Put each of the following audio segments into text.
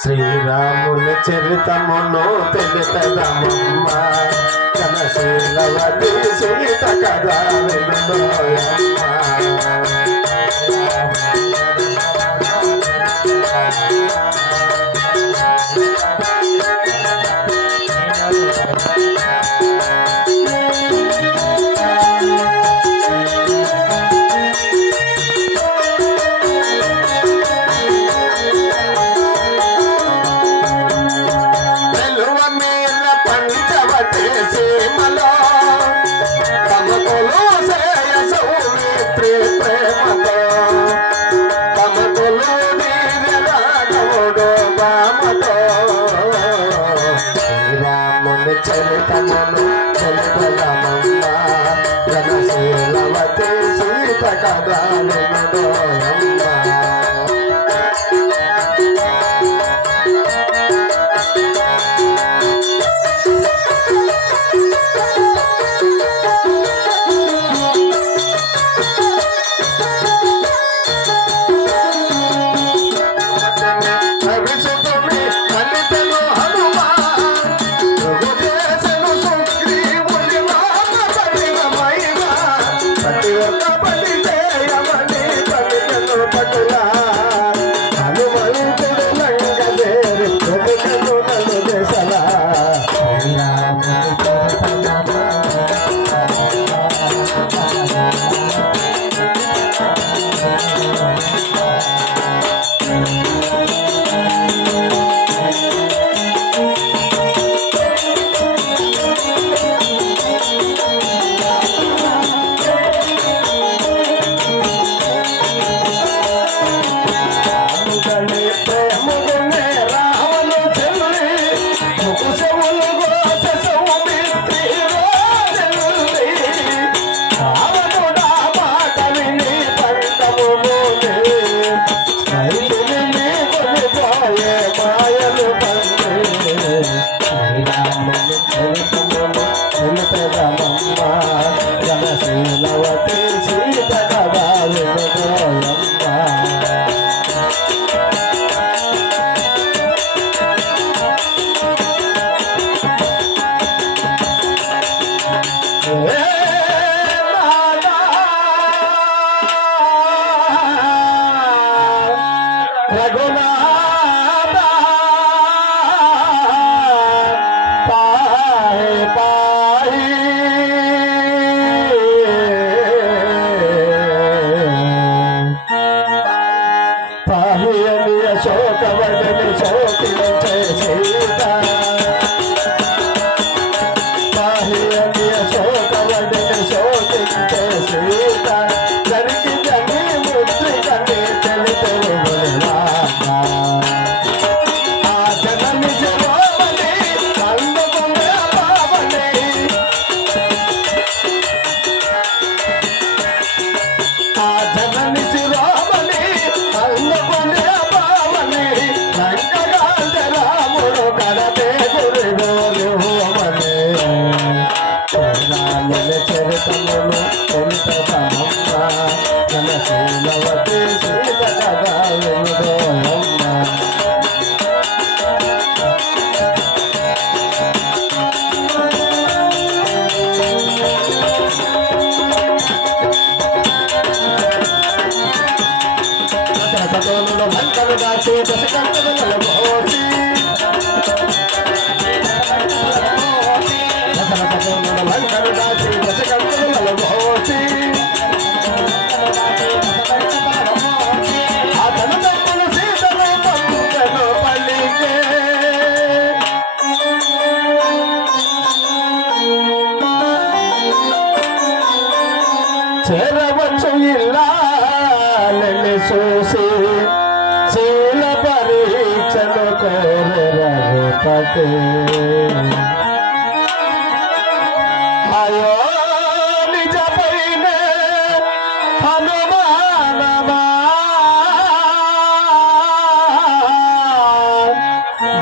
శ్రీరాముని చరితమును తెలుపదమమ్మ జనశీలవతి సీత కదా వినుడోయమ్మ చరితమును తెలుపదమమ్మ జనశీలవతి సీత కదా వినుడోయమ్మ జనశీలవతి సీత కదా వినుడోయమ్మ రఘునాథ పాహి పాహి పాహి అని అశోకవదని శోకించే సీత పాహి అని అశోకవదని శోకించే సీత జరిగి జని ముద్రికని తెలితెలు చరితమును తెలుపదమమ్మ జనశీలవతి సీత కదా వినుడోయమ్మ దశరథతోనుల భంకలు దాచి దశకంఠలు నలమోసి దశరథతోనుల భంకలు దాచి దశకంఠలు నలమోసి అతను తప్పులు సీతను పంపులను పల్లికే చేరవచ్చు ఇల్లాలని చూసి శీల పరీక్షను కోరే రఘుపతి అయో నిజపైనే హనుమానమా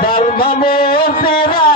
ధర్మమూర్తి రా